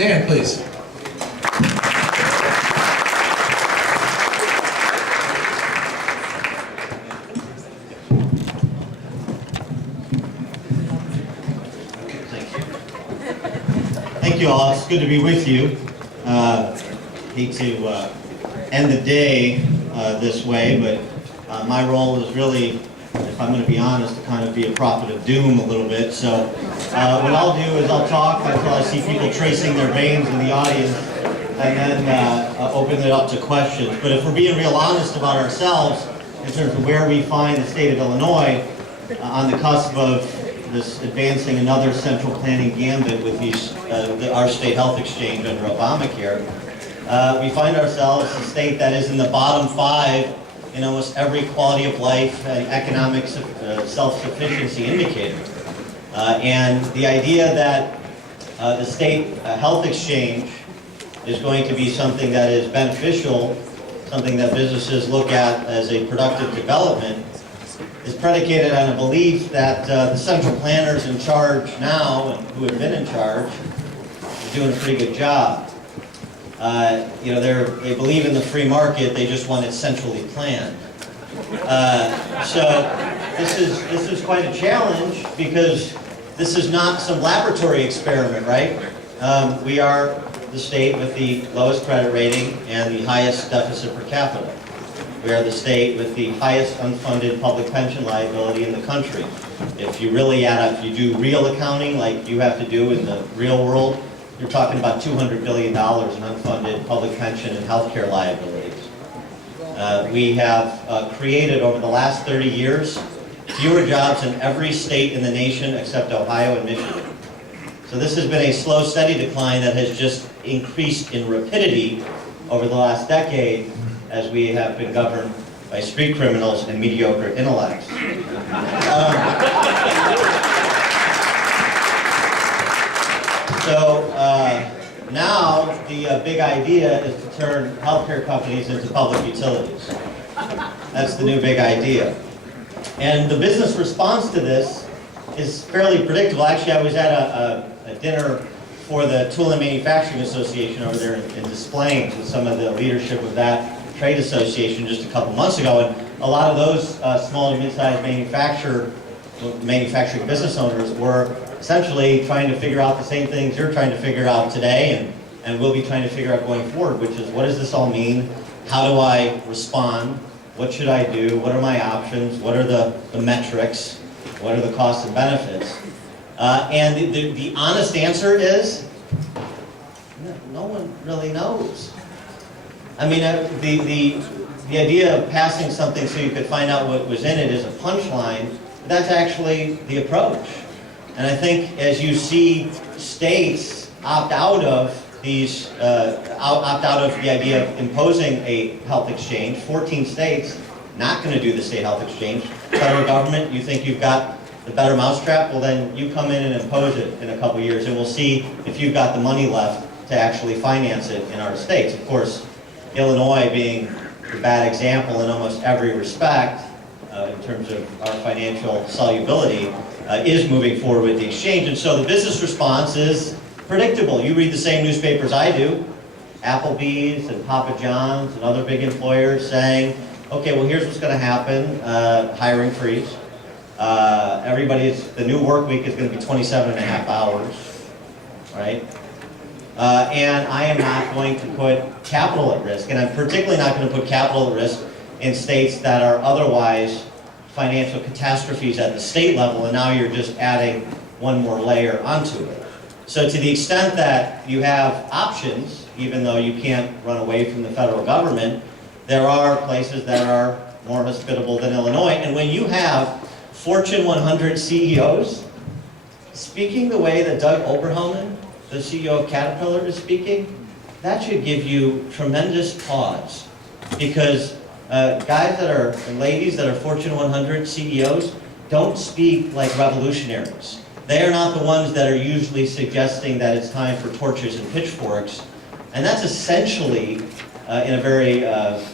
Dan, please. Thank you all. It's good to be with you. Hate to end the day this way, but my role is really, if I'm going to be honest, to kind of be a prophet of doom a little bit. So what I'll do is I'll talk until I see people tracing their veins in the audience, and then open it up to questions. But if we're being real honest about ourselves in terms of where we find the state of Illinois on the cusp of this advancing another central planning gambit with these, our state health exchange under Obamacare, we find ourselves a state that is in the bottom 5 in almost every quality of life and economic self-sufficiency indicator. And the idea that the state health exchange is going to be something that is beneficial, something that businesses look at as a productive development, is predicated on a belief that the central planners in charge now, and who have been in charge, are doing a pretty good job. You know, they believe in the free market, they just want it centrally planned. So this is quite a challenge, because this is not some laboratory experiment, right? We are the state with the lowest credit rating and the highest deficit per capita. We are the state with the highest unfunded public pension liability in the country. If you really add up, if you do real accounting like you have to do in the real world, you're talking about $200 billion in unfunded public pension and healthcare liabilities. We have created over the last 30 years fewer jobs in every state in the nation except Ohio and Michigan. So this has been a slow, steady decline that has just increased in rapidity over the last decade as we have been governed by street criminals and mediocre intellects. Now the big idea is to turn healthcare companies into public utilities. That's the new big idea. And the business response to this is fairly predictable. Actually, I was at a dinner for the Tool and Manufacturing Association over there in Des Plaines with some of the leadership of that trade association just a couple months ago, and a lot of those small and mid-sized manufacturing business owners were essentially trying to figure out the same things you're trying to figure out today, and we'll be trying to figure out going forward, which is, what does this all mean? How do I respond? What should I do? What are my options? What are the metrics? What are the costs and benefits? And the honest answer is, no one really knows. I mean, the idea of passing something so you could find out what was in it is a punchline. That's actually the approach. And I think as you see states opt out of these, opt out of the idea of imposing a health exchange, 14 states not going to do the state health exchange. Federal government, you think you've got the better mousetrap? Well, then you come in and impose it in a couple years, and we'll see if you've got the money left to actually finance it in our states. Of course, Illinois being the bad example in almost every respect, in terms of our financial solubility, is moving forward with the exchange. And so the business response is predictable. You read the same newspapers I do, Applebee's and Papa John's and other big employers saying, okay, well, here's what's going to happen, hiring freeze. The new work week is going to be 27.5 hours, right? And I am not going to put capital at risk, and I'm particularly not going to put capital at risk in states that are otherwise financial catastrophes at the state level, and now you're just adding one more layer onto it. So to the extent that you have options, even though you can't run away from the federal government, there are places that are more hospitable than Illinois. And when you have Fortune 100 CEOs speaking the way that Doug Oberhelman, the CEO of Caterpillar, is speaking, that should give you tremendous pause. Because guys that are, and ladies that are Fortune 100 CEOs don't speak like revolutionaries. They are not the ones that are usually suggesting that it's time for torches and pitchforks. And that's essentially, in a very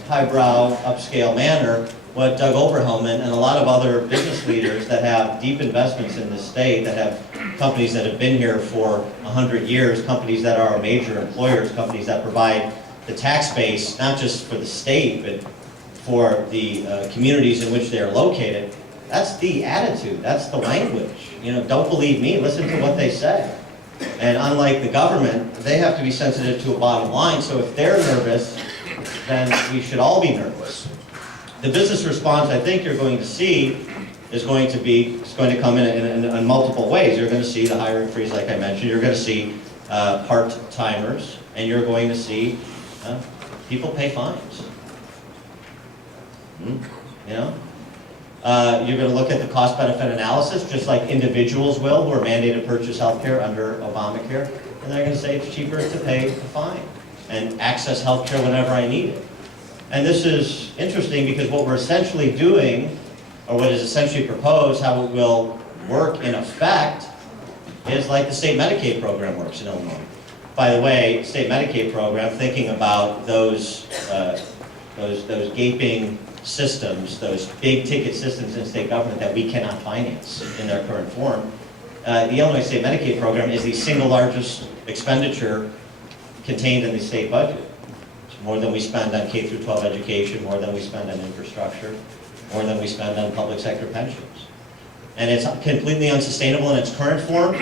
highbrow, upscale manner, what Doug Oberhelman and a lot of other business leaders that have deep investments in this state, that have companies that have been here for 100 years, companies that are major employers, companies that provide the tax base, not just for the state, but for the communities in which they are located. That's the attitude, that's the language. You know, don't believe me, listen to what they say. And unlike the government, they have to be sensitive to a bottom line, so if they're nervous, then we should all be nervous. The business response I think you're going to see is going to come in multiple ways. You're going to see the hiring freeze like I mentioned, you're going to see part-timers, and you're going to see people pay fines. You know? You're going to look at the cost-benefit analysis, just like individuals will, who are mandated to purchase health care under Obamacare, and they're going to say it's cheaper to pay the fine and access health care whenever I need it. And this is interesting because what we're essentially doing, or what is essentially proposed, how it will work in effect, is like the state Medicaid program works in Illinois. By the way, state Medicaid program, thinking about those gaping systems, those big ticket systems in state government that we cannot finance in their current form. The Illinois State Medicaid program is the single largest expenditure contained in the state budget. It's more than we spend on K through 12 education, more than we spend on infrastructure, more than we spend on public sector pensions. And it's completely unsustainable in its current form.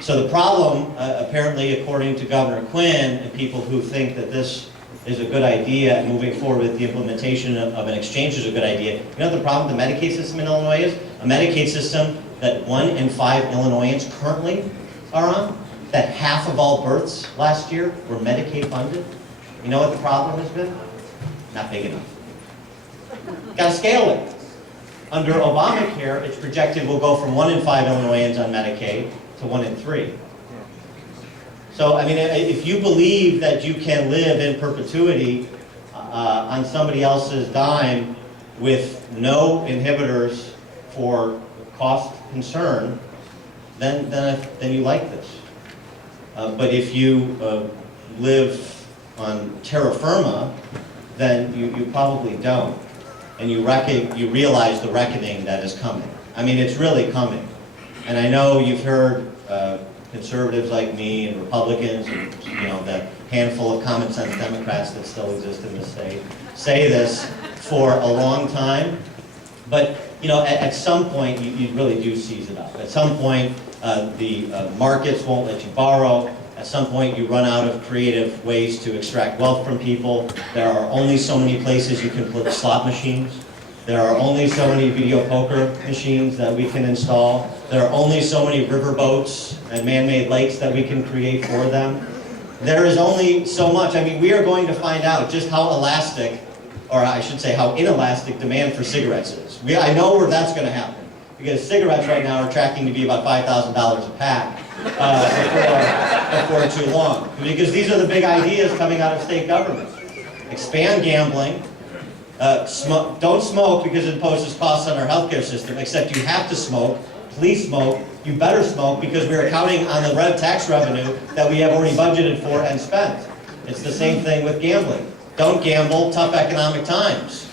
So the problem, apparently according to Governor Quinn and people who think that this is a good idea and moving forward with the implementation of an exchange is a good idea. You know what the problem with the Medicaid system in Illinois is? A Medicaid system that 1 in 5 Illinoisans currently are on, that half of all births last year were Medicaid funded. You know what the problem has been? Not big enough. Got to scale it. Under Obamacare, it's projected will go from 1 in 5 Illinoisans on Medicaid to 1 in 3. So, I mean, if you believe that you can live in perpetuity on somebody else's dime with no inhibitors for cost concern, then you like this. But if you live on terra firma, then you probably don't. And you realize the reckoning that is coming. I mean, it's really coming. And I know you've heard conservatives like me and Republicans and the handful of common sense Democrats that still exist in the state say this for a long time. But at some point you really do seize it up. At some point the markets won't let you borrow. At some point you run out of creative ways to extract wealth from people. There are only so many places you can put slot machines. There are only so many video poker machines that we can install. There are only so many riverboats and man-made lakes that we can create for them. There is only so much. I mean, we are going to find out just how elastic, or I should say how inelastic demand for cigarettes is. I know where that's going to happen, because cigarettes right now are tracking to be about $5,000 a pack before too long. Because these are the big ideas coming out of state government. Expand gambling. Don't smoke because it imposes costs on our healthcare system, except you have to smoke. Please smoke. You better smoke because we're counting on the tax revenue that we have already budgeted for and spent. It's the same thing with gambling. Don't gamble, tough economic times.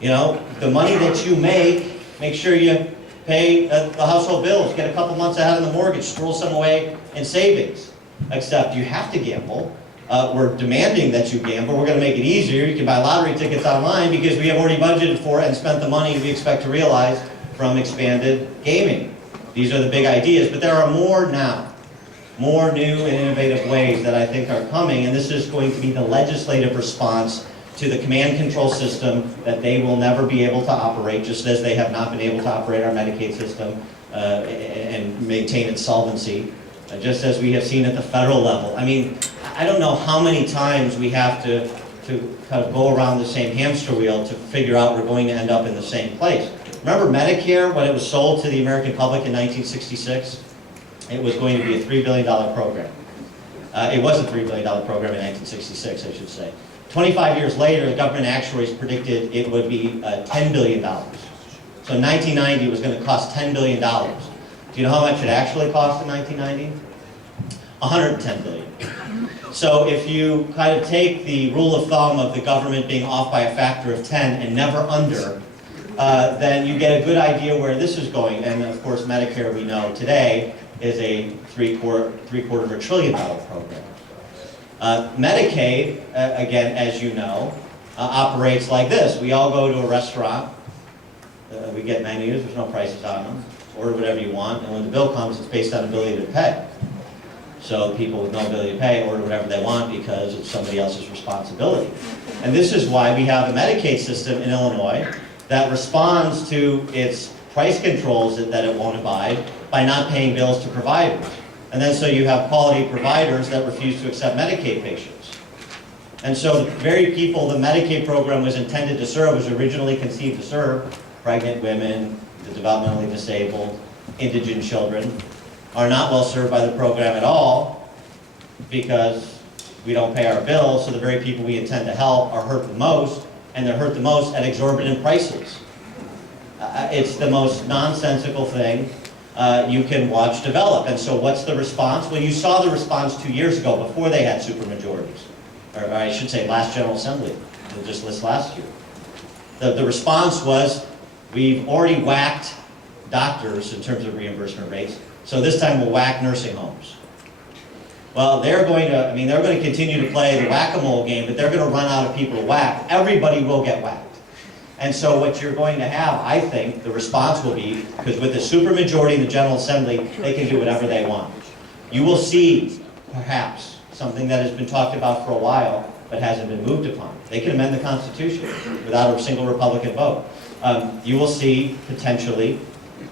The money that you make sure you pay the household bills, get a couple months ahead on the mortgage, squirrel some away in savings. Except you have to gamble. We're demanding that you gamble. We're going to make it easier. You can buy lottery tickets online because we have already budgeted for it and spent the money we expect to realize from expanded gaming. These are the big ideas, but there are more now. More new and innovative ways that I think are coming, and this is going to be the legislative response to the command control system that they will never be able to operate, just as they have not been able to operate our Medicaid system and maintain its solvency, just as we have seen at the federal level. I mean, I don't know how many times we have to kind of go around the same hamster wheel to figure out we're going to end up in the same place. Remember Medicare, when it was sold to the American public in 1966? It was going to be a $3 billion program. It was a $3 billion program in 1966, I should say. 25 years later, the government actuaries predicted it would be $10 billion. So in 1990, it was going to cost $10 billion. Do you know how much it actually cost in 1990? $110 billion. So if you kind of take the rule of thumb of the government being off by a factor of 10 and never under, then you get a good idea where this is going. And of course, Medicare, we know today, is a three-quarter of a $1 trillion program. Medicaid, again, as you know, operates like this. We all go to a restaurant, we get menus, there's no prices on them, order whatever you want, and when the bill comes, it's based on ability to pay. So people with no ability to pay order whatever they want because it's somebody else's responsibility. And this is why we have a Medicaid system in Illinois that responds to its price controls that it won't abide by not paying bills to providers. And then so you have quality providers that refuse to accept Medicaid patients. And so the very people the Medicaid program was intended to serve, was originally conceived to serve, pregnant women, the developmentally disabled, indigent children, are not well served by the program at all because we don't pay our bills, so the very people we intend to help are hurt the most, and they're hurt the most at exorbitant prices. It's the most nonsensical thing you can watch develop. And so what's the response? Well, you saw the response 2 years ago before they had supermajorities. Or I should say last General Assembly, just this last year. The response was, we've already whacked doctors in terms of reimbursement rates, so this time we'll whack nursing homes. Well, they're going to continue to play the whack-a-mole game, but they're going to run out of people to whack. Everybody will get whacked. And so what you're going to have, I think, the response will be, because with the supermajority in the General Assembly, they can do whatever they want. You will see, perhaps, something that has been talked about for a while, but hasn't been moved upon. They can amend the Constitution without a single Republican vote. You will see, potentially,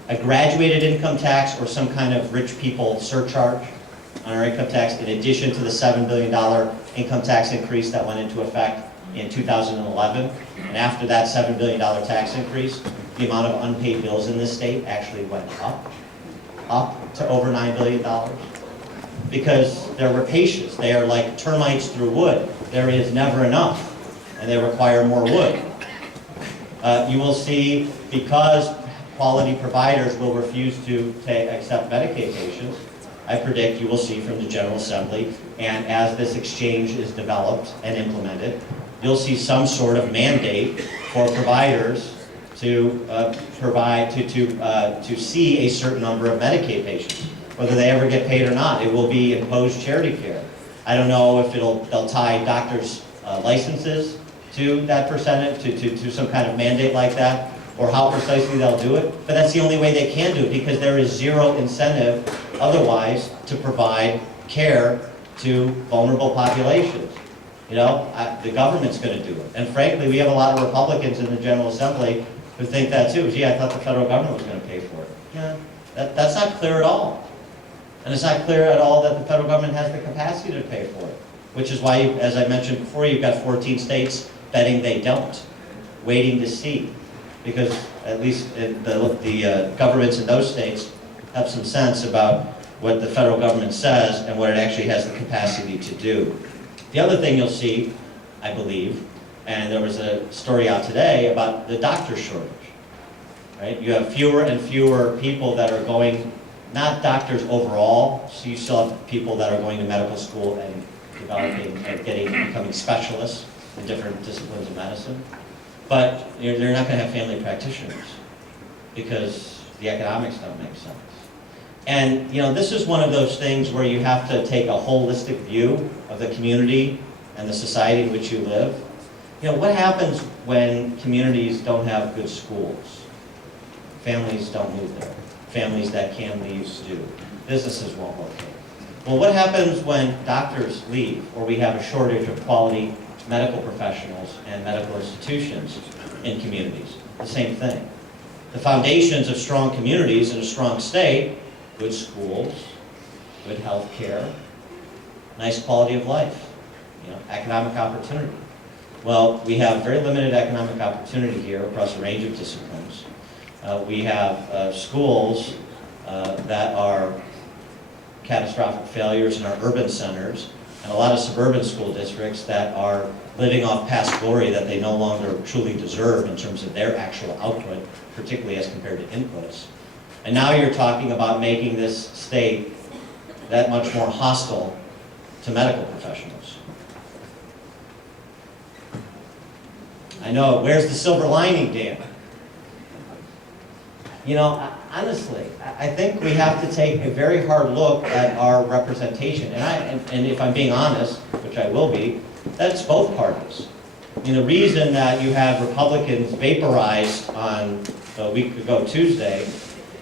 a graduated income tax or some kind of rich people surcharge on our income tax, in addition to the $7 billion income tax increase that went into effect in 2011. And after that $7 billion tax increase, the amount of unpaid bills in this state actually went up to over $9 billion. Because they're rapacious. They are like termites through wood. There is never enough, and they require more wood. You will see, because quality providers will refuse to accept Medicaid patients, I predict you will see from the General Assembly, and as this exchange is developed and implemented, you'll see some sort of mandate for providers to to see a certain number of Medicaid patients, whether they ever get paid or not. It will be imposed charity care. I don't know if they'll tie doctors' licenses to that percentage, to some kind of mandate like that, or how precisely they'll do it, but that's the only way they can do it, because there is zero incentive otherwise to provide care to vulnerable populations. You know, the government's going to do it. And frankly, we have a lot of Republicans in the General Assembly who think that too. Gee, I thought the federal government was going to pay for it. Yeah, that's not clear at all. And it's not clear at all that the federal government has the capacity to pay for it, which is why, as I mentioned before, you've got 14 states betting they don't, waiting to see. Because at least the governments in those states have some sense about what the federal government says and what it actually has the capacity to do. The other thing you'll see, I believe, and there was a story out today about the doctor shortage. Right? You have fewer and fewer people that are going, not doctors overall, so you still have people that are going to medical school and developing and becoming specialists in different disciplines of medicine. But they're not going to have family practitioners because the economics don't make sense. And this is one of those things where you have to take a holistic view of the community and the society in which you live. What happens when communities don't have good schools? Families don't move there. Families that can leave do. Businesses won't locate. Well, what happens when doctors leave, or we have a shortage of quality medical professionals and medical institutions in communities? The same thing. The foundations of strong communities in a strong state: good schools, good health care, nice quality of life, economic opportunity. Well, we have very limited economic opportunity here across a range of disciplines. We have schools that are catastrophic failures in our urban centers, and a lot of suburban school districts that are living off past glory that they no longer truly deserve in terms of their actual output, particularly as compared to inputs. And now you're talking about making this state that much more hostile to medical professionals. I know, where's the silver lining, Dan? Honestly, I think we have to take a very hard look at our representation. And if I'm being honest, which I will be, that's both parties. The reason that you have Republicans vaporized on a week ago Tuesday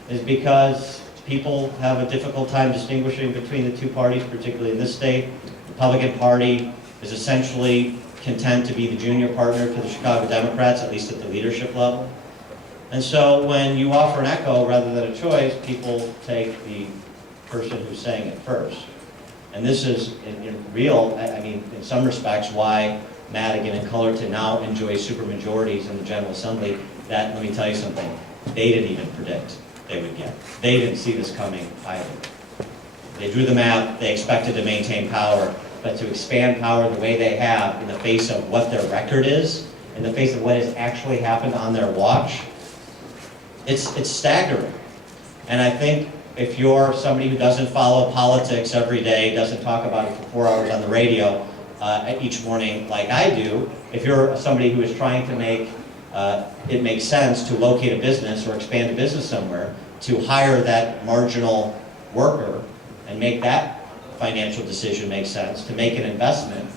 is because people have a difficult time distinguishing between the two parties, particularly in this state. The Republican Party is essentially content to be the junior partner to the Chicago Democrats, at least at the leadership level. And so when you offer an echo rather than a choice, people take the person who's saying it first. And this is, in some respects, why Madigan and Cullerton now enjoy supermajorities in the General Assembly that, let me tell you something, they didn't even predict they would get. They didn't see this coming either. They drew the map, they expected to maintain power, but to expand power the way they have in the face of what their record is, in the face of what has actually happened on their watch, it's staggering. And I think if you're somebody who doesn't follow politics every day, doesn't talk about it for 4 hours on the radio each morning like I do, if you're somebody who is trying to make it make sense to locate a business or expand a business somewhere, to hire that marginal worker and make that financial decision make sense, to make an investment,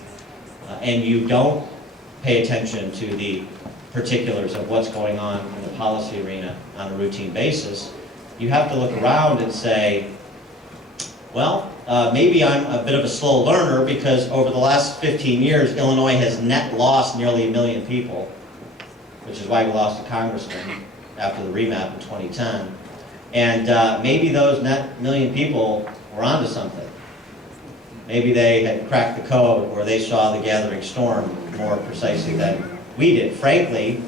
and you don't pay attention to the particulars of what's going on in the policy arena on a routine basis, you have to look around and say, well, maybe I'm a bit of a slow learner because over the last 15 years, Illinois has net lost nearly 1 million people, which is why we lost a congressman after the remap in 2010. And maybe those net 1 million people were onto something. Maybe they had cracked the code or they saw the gathering storm more precisely than we did. Frankly,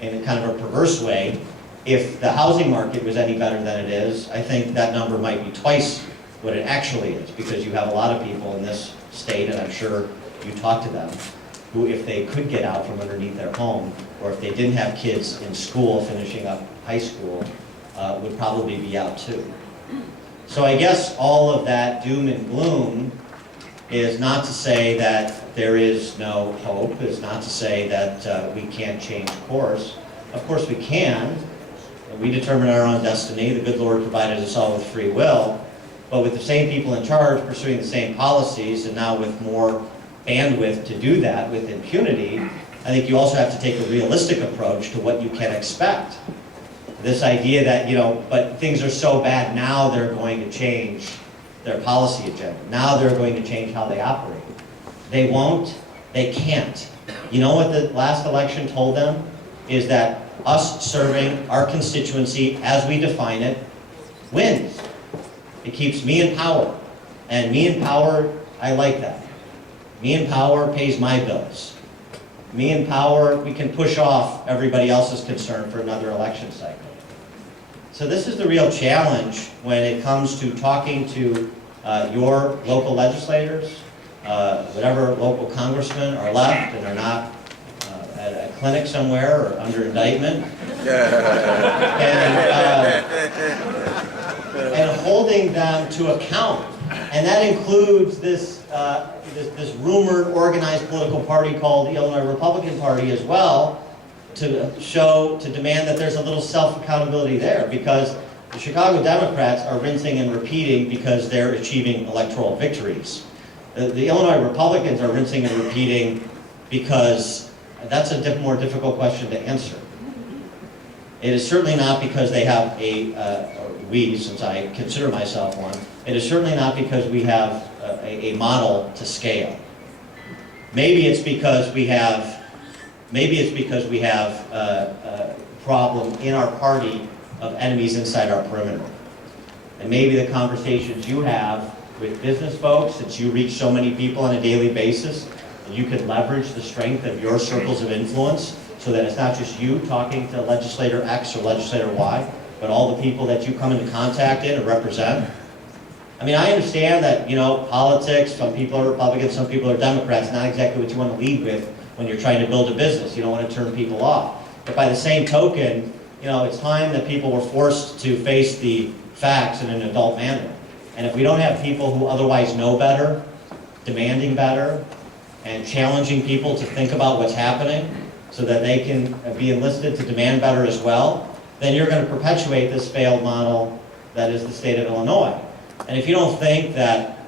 in a kind of a perverse way, if the housing market was any better than it is, I think that number might be twice what it actually is, because you have a lot of people in this state, and I'm sure you talk to them, who if they could get out from underneath their home, or if they didn't have kids in school finishing up high school, would probably be out too. So I guess all of that doom and gloom is not to say that there is no hope, is not to say that we can't change course. Of course we can. We determine our own destiny. The good Lord provided us all with free will. But with the same people in charge pursuing the same policies, and now with more bandwidth to do that with impunity, I think you also have to take a realistic approach to what you can expect. This idea that, but things are so bad now they're going to change their policy agenda. Now they're going to change how they operate. They won't, they can't. You know what the last election told them? Is that us serving our constituency as we define it wins. It keeps me in power. And me in power, I like that. Me in power pays my bills. Me in power, we can push off everybody else's concern for another election cycle. So this is the real challenge when it comes to talking to your local legislators, whatever local congressmen are left and are not at a clinic somewhere or under indictment, and holding them to account. And that includes this rumored organized political party called the Illinois Republican Party as well, to demand that there's a little self-accountability there, because the Chicago Democrats are rinsing and repeating because they're achieving electoral victories. The Illinois Republicans are rinsing and repeating because that's a more difficult question to answer. It is certainly not because they have we, since I consider myself one, it is certainly not because we have a model to scale. Maybe it's because we have a problem in our party of enemies inside our perimeter. And maybe the conversations you have with business folks, since you reach so many people on a daily basis, you could leverage the strength of your circles of influence so that it's not just you talking to legislator X or legislator Y, but all the people that you come into contact in and represent. I mean, I understand that, politics, some people are Republicans, some people are Democrats, not exactly what you want to lead with when you're trying to build a business. You don't want to turn people off. But by the same token, it's time that people were forced to face the facts in an adult manner. And if we don't have people who otherwise know better, demanding better, and challenging people to think about what's happening so that they can be enlisted to demand better as well, then you're going to perpetuate this failed model that is the state of Illinois. And if you don't think that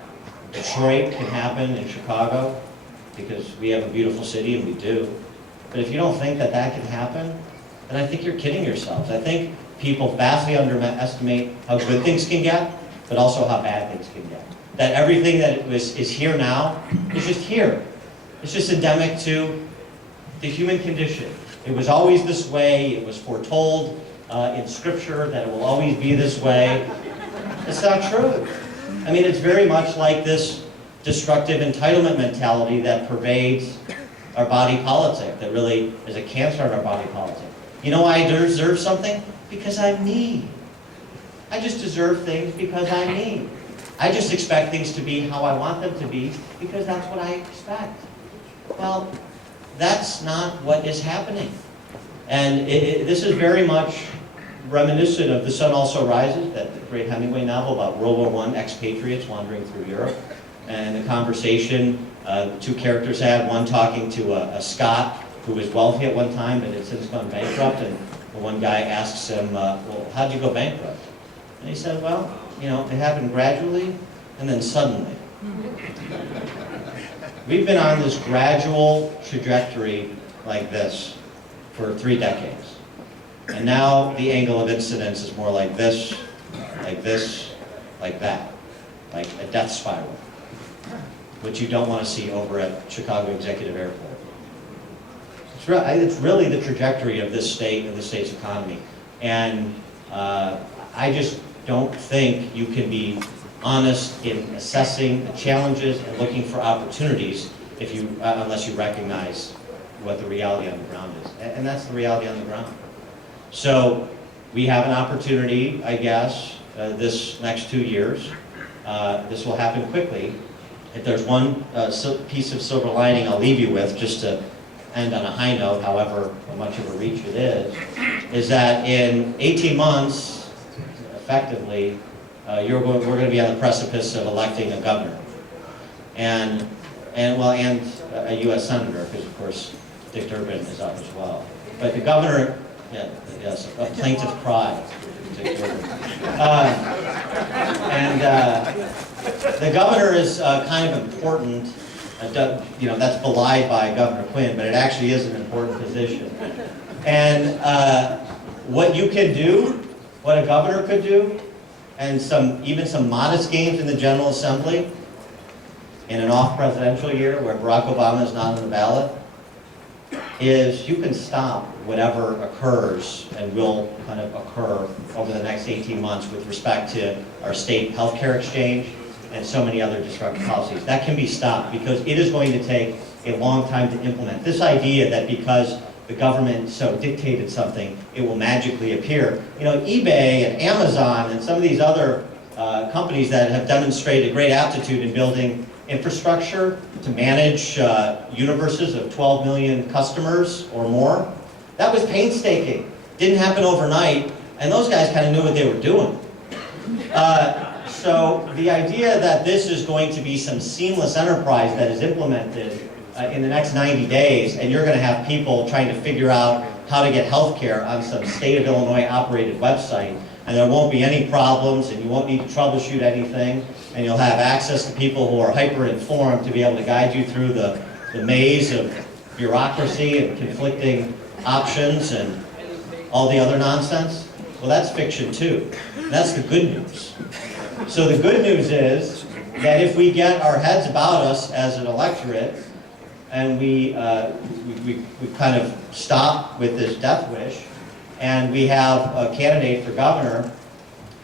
Detroit can happen in Chicago, because we have a beautiful city and we do, but if you don't think that that can happen, then I think you're kidding yourselves. I think people vastly underestimate how good things can get, but also how bad things can get. That everything that is here now is just here. It's just endemic to the human condition. It was always this way. It was foretold in Scripture that it will always be this way. It's not true. I mean, it's very much like this destructive entitlement mentality that pervades our body politic, that really is a cancer in our body politic. You know why I deserve something? Because I'm me. I just deserve things because I'm me. I just expect things to be how I want them to be because that's what I expect. Well, that's not what is happening. And this is very much reminiscent of The Sun Also Rises, that great Hemingway novel about World War I expatriates wandering through Europe. And the conversation the two characters had, one talking to a Scot who was wealthy at one time but had since gone bankrupt, and the one guy asks him, well, how'd you go bankrupt? And he said, well, you know, it happened gradually and then suddenly. We've been on this gradual trajectory like this for 3 decades. And now the angle of incidence is more like this, like this, like that. Like a death spiral, which you don't want to see over at Chicago Executive Airport. It's really the trajectory of this state and the state's economy. And I just don't think you can be honest in assessing the challenges and looking for opportunities if you, unless you recognize what the reality on the ground is. And that's the reality on the ground. So we have an opportunity, I guess, this next 2 years. This will happen quickly. If there's one piece of silver lining I'll leave you with, just to end on a high note, however much of a reach it is that in 18 months, effectively, we're going to be on the precipice of electing a governor, and a U.S. senator, because of course Dick Durbin is up as well. But the governor, yes, a plaintive cry, Dick Durbin, the governor is kind of important. You know, that's belied by Governor Quinn, but it actually is an important position. And what you can do, what a governor could do, and even some modest gains in the General Assembly in an off-presidential year where Barack Obama is not on the ballot, is you can stop whatever occurs and will kind of occur over the next 18 months with respect to our state healthcare exchange and so many other disruptive policies. That can be stopped because it is going to take a long time to implement. This idea that because the government so dictated something, it will magically appear. You know, eBay and Amazon and some of these other companies that have demonstrated great aptitude in building infrastructure to manage universes of 12 million customers or more, that was painstaking. Didn't happen overnight, and those guys kind of knew what they were doing. So the idea that this is going to be some seamless enterprise that is implemented in the next 90 days, and you're going to have people trying to figure out how to get health care on some state of Illinois operated website, and there won't be any problems, and you won't need to troubleshoot anything, and you'll have access to people who are hyper-informed to be able to guide you through the maze of bureaucracy and conflicting options and all the other nonsense. Well, that's fiction too. That's the good news. So the good news is that if we get our heads about us as an electorate, and we kind of stop with this death wish, and we have a candidate for governor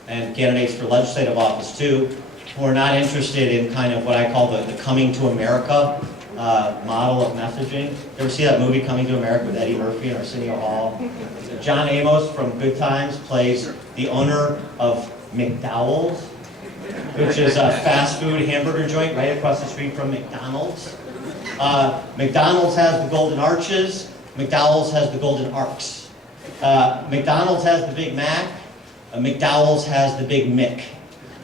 and candidates for legislative office too, who are not interested in kind of what I call the coming to America model of messaging. You ever see that movie Coming to America with Eddie Murphy and Arsenio Hall? John Amos from Good Times plays the owner of McDowell's, which is a fast food hamburger joint right across the street from McDonald's. McDonald's has the golden arches, McDowell's has the golden arcs. McDonald's has the Big Mac, McDowell's has the Big Mick,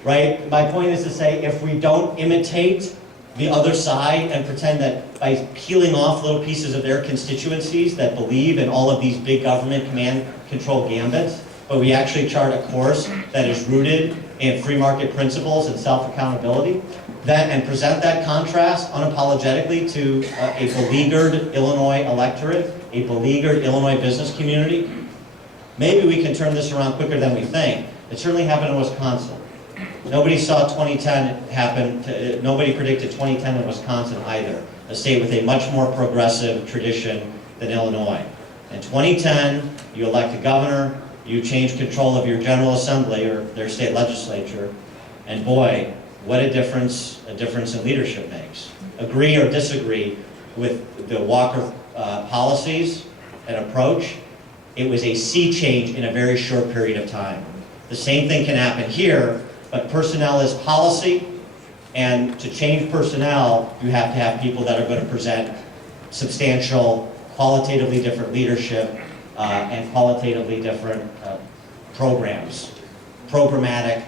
right? My point is to say, if we don't imitate the other side and pretend that by peeling off little pieces of their constituencies that believe in all of these big government command control gambits, but we actually chart a course that is rooted in free market principles and self-accountability, and present that contrast unapologetically to a beleaguered Illinois electorate, a beleaguered Illinois business community, maybe we can turn this around quicker than we think. It certainly happened in Wisconsin. Nobody saw 2010 happen, nobody predicted 2010 in Wisconsin either, a state with a much more progressive tradition than Illinois. In 2010, you elect a governor, you change control of your General Assembly or their state legislature, and boy, what a difference in leadership makes. Agree or disagree with the Walker policies and approach, it was a sea change in a very short period of time. The same thing can happen here, but personnel is policy, and to change personnel, you have to have people that are going to present substantial, qualitatively different leadership and qualitatively different programs. Programmatic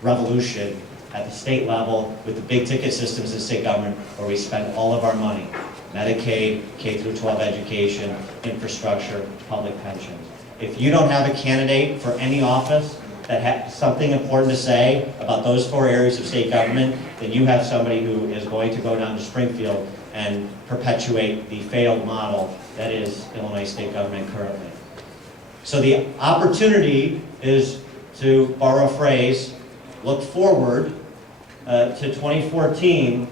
revolution at the state level with the big ticket systems in state government where we spend all of our money. Medicaid, K through 12 education, infrastructure, public pensions. If you don't have a candidate for any office that has something important to say about those 4 areas of state government, then you have somebody who is going to go down to Springfield and perpetuate the failed model that is Illinois state government currently. So the opportunity is, to borrow a phrase, look forward to 2014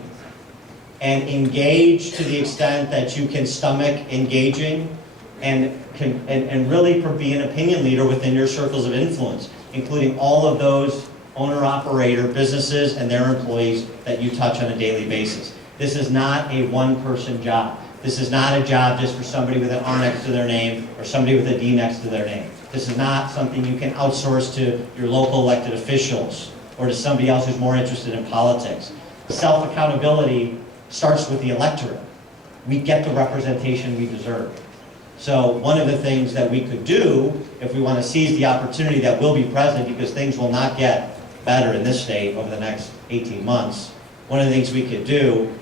and engage to the extent that you can stomach engaging and really be an opinion leader within your circles of influence, including all of those owner-operator businesses and their employees that you touch on a daily basis. This is not a one-person job. This is not a job just for somebody with an R next to their name or somebody with a D next to their name. This is not something you can outsource to your local elected officials or to somebody else who's more interested in politics. Self-accountability starts with the electorate. We get the representation we deserve. So one of the things that we could do, if we want to seize the opportunity that will be present, because things will not get better in this state over the next 18 months, one of the things we could do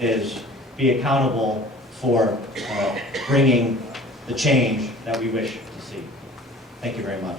is be accountable for bringing the change that we wish to see. Thank you very much.